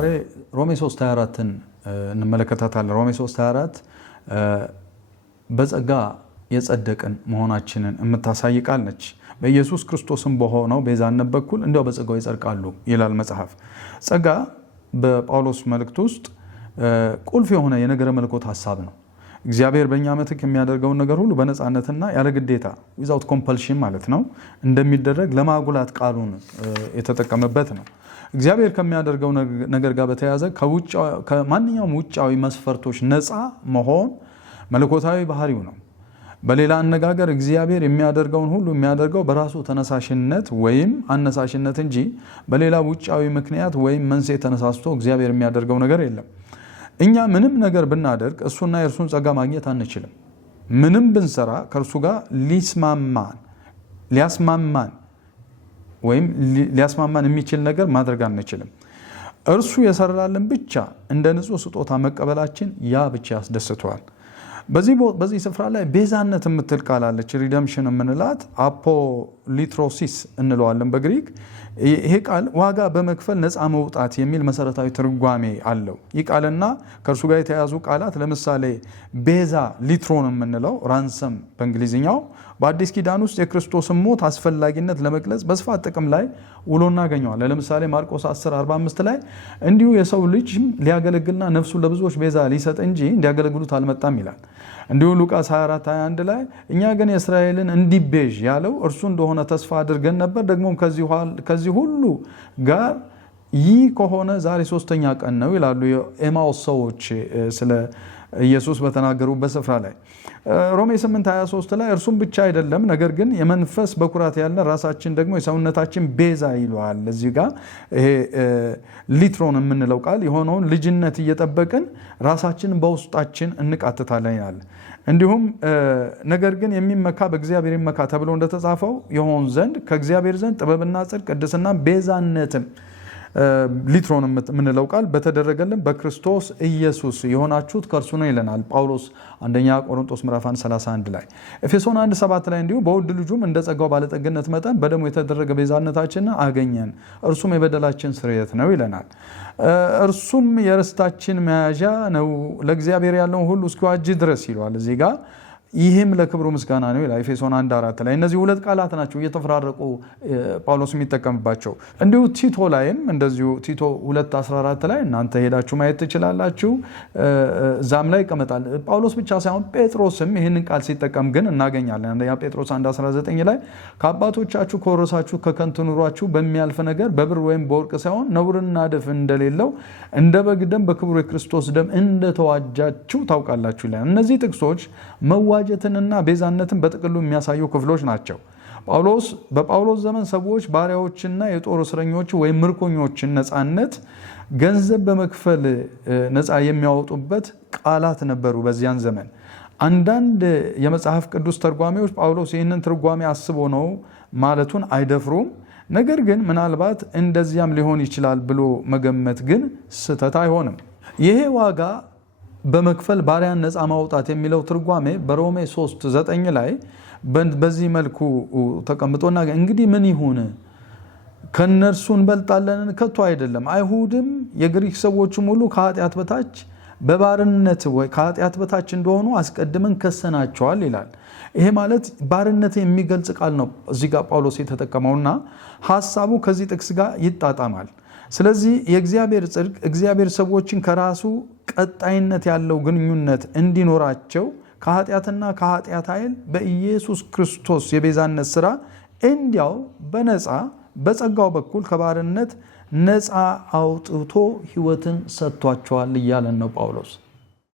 ዛሬ ሮሜ 3:24ን እንመለከታታለን። ሮሜ 3:24 በጸጋ የጸደቅን መሆናችንን የምታሳይ ቃል ነች። በኢየሱስ ክርስቶስም በሆነው ቤዛነት በኩል እንዲያው በጸጋው ይጸድቃሉ ይላል መጽሐፍ። ጸጋ በጳውሎስ መልእክት ውስጥ ቁልፍ የሆነ የነገረ መለኮት ሐሳብ ነው። እግዚአብሔር በእኛ ምትክ የሚያደርገውን ነገር ሁሉ በነፃነትና ያለ ግዴታ ዊዛውት ኮምፐልሽን ማለት ነው እንደሚደረግ ለማጉላት ቃሉን የተጠቀመበት ነው። እግዚአብሔር ከሚያደርገው ነገር ጋር በተያያዘ ከማንኛውም ውጫዊ መስፈርቶች ነፃ መሆን መለኮታዊ ባህሪው ነው። በሌላ አነጋገር እግዚአብሔር የሚያደርገውን ሁሉ የሚያደርገው በራሱ ተነሳሽነት ወይም አነሳሽነት እንጂ በሌላ ውጫዊ ምክንያት ወይም መንስኤ ተነሳስቶ እግዚአብሔር የሚያደርገው ነገር የለም። እኛ ምንም ነገር ብናደርግ እሱና የእርሱን ጸጋ ማግኘት አንችልም። ምንም ብንሰራ ከእርሱ ጋር ሊያስማማን የሚችል ነገር ማድረግ አንችልም። እርሱ የሰራልን ብቻ እንደ ንጹህ ስጦታ መቀበላችን ያ ብቻ ያስደስተዋል። በዚህ ስፍራ ላይ ቤዛነት የምትል ቃል አለች። ሪደምሽን የምንላት አፖሊትሮሲስ እንለዋለን በግሪክ። ይሄ ቃል ዋጋ በመክፈል ነፃ መውጣት የሚል መሰረታዊ ትርጓሜ አለው። ይህ ቃልና ከእርሱ ጋር የተያዙ ቃላት ለምሳሌ ቤዛ ሊትሮን የምንለው ራንሰም በእንግሊዝኛው በአዲስ ኪዳን ውስጥ የክርስቶስን ሞት አስፈላጊነት ለመግለጽ በስፋት ጥቅም ላይ ውሎ እናገኘዋለን። ለምሳሌ ማርቆስ 10:45 ላይ እንዲሁ የሰው ልጅ ሊያገለግልና ነፍሱን ለብዙዎች ቤዛ ሊሰጥ እንጂ እንዲያገለግሉት አልመጣም ይላል። እንዲሁ ሉቃስ 24:21 ላይ እኛ ግን የእስራኤልን እንዲቤዥ ያለው እርሱ እንደሆነ ተስፋ አድርገን ነበር፣ ደግሞም ከዚህ ሁሉ ጋር ይህ ከሆነ ዛሬ 3ኛ ቀን ነው ይላሉ የኤማውስ ሰዎች ስለ ኢየሱስ በተናገሩበት ስፍራ ላይ። ሮሜ 8:23 ላይ እርሱም ብቻ አይደለም ነገር ግን የመንፈስ በኩራት ያለ ራሳችን ደግሞ የሰውነታችን ቤዛ ይለዋል። እዚህ ጋር ይሄ ሊትሮን የምንለው ቃል የሆነውን ልጅነት እየጠበቅን ራሳችን በውስጣችን እንቃትታለን ይላል። እንዲሁም ነገር ግን የሚመካ በእግዚአብሔር ይመካ ተብሎ እንደተጻፈው ይሆን ዘንድ ከእግዚአብሔር ዘንድ ጥበብና ጽድቅ ቅድስና ቤዛነትም ሊትሮን የምንለው ቃል በተደረገልን በክርስቶስ ኢየሱስ የሆናችሁት ከእርሱ ነው ይለናል ጳውሎስ አንደኛ ቆሮንቶስ ምዕራፍ 1:31 ላይ። ኤፌሶን 1:7 ላይ እንዲሁ በውድ ልጁም እንደ ጸጋው ባለጠግነት መጠን በደሙ የተደረገ ቤዛነታችንን አገኘን፣ እርሱም የበደላችን ስርየት ነው ይለናል። እርሱም የርስታችን መያዣ ነው ለእግዚአብሔር ያለውን ሁሉ እስኪዋጅ ድረስ ይለዋል እዚህ ጋር። ይህም ለክብሩ ምስጋና ነው ይላል ኤፌሶን 1:4 ላይ። እነዚህ ሁለት ቃላት ናቸው እየተፈራረቁ ጳውሎስ የሚጠቀምባቸው። እንዲሁ ቲቶ ላይም እንደዚሁ ቲቶ 2:14 ላይ እናንተ ሄዳችሁ ማየት ትችላላችሁ። እዛም ላይ ይቀመጣል። ጳውሎስ ብቻ ሳይሆን ጴጥሮስም ይህንን ቃል ሲጠቀም ግን እናገኛለን። አንደኛ ጴጥሮስ 1:19 ላይ ከአባቶቻችሁ ከወረሳችሁ ከከንቱ ኑሯችሁ በሚያልፍ ነገር በብር ወይም በወርቅ ሳይሆን ነውርና እድፍ እንደሌለው እንደ በግ ደም በክብሩ የክርስቶስ ደም እንደተዋጃችሁ ታውቃላችሁ ይላል። እነዚህ ጥቅሶች መዋጀትንና ቤዛነትን በጥቅሉ የሚያሳዩ ክፍሎች ናቸው። በጳውሎስ ዘመን ሰዎች ባሪያዎችና የጦር እስረኞች ወይም ምርኮኞችን ነፃነት ገንዘብ በመክፈል ነፃ የሚያወጡበት ቃላት ነበሩ በዚያን ዘመን። አንዳንድ የመጽሐፍ ቅዱስ ተርጓሚዎች ጳውሎስ ይህንን ትርጓሜ አስቦ ነው ማለቱን አይደፍሩም። ነገር ግን ምናልባት እንደዚያም ሊሆን ይችላል ብሎ መገመት ግን ስህተት አይሆንም። ይሄ ዋጋ በመክፈል ባሪያን ነፃ ማውጣት የሚለው ትርጓሜ በሮሜ 3:9 ላይ በዚህ መልኩ ተቀምጦና እንግዲህ ምን ይሁን ከነርሱ እንበልጣለን? ከቶ አይደለም። አይሁድም የግሪክ ሰዎችም ሁሉ ከኃጢአት በታች በባርነት ወይ ከኃጢአት በታች እንደሆኑ አስቀድመን ከሰናቸዋል ይላል። ይሄ ማለት ባርነት የሚገልጽ ቃል ነው እዚህ ጋር ጳውሎስ የተጠቀመውና ሐሳቡ ከዚህ ጥቅስ ጋር ይጣጣማል። ስለዚህ የእግዚአብሔር ጽድቅ እግዚአብሔር ሰዎችን ከራሱ ቀጣይነት ያለው ግንኙነት እንዲኖራቸው ከኃጢአትና ከኃጢአት ኃይል በኢየሱስ ክርስቶስ የቤዛነት ሥራ እንዲያው በነፃ በጸጋው በኩል ከባርነት ነፃ አውጥቶ ሕይወትን ሰጥቷቸዋል እያለን ነው ጳውሎስ።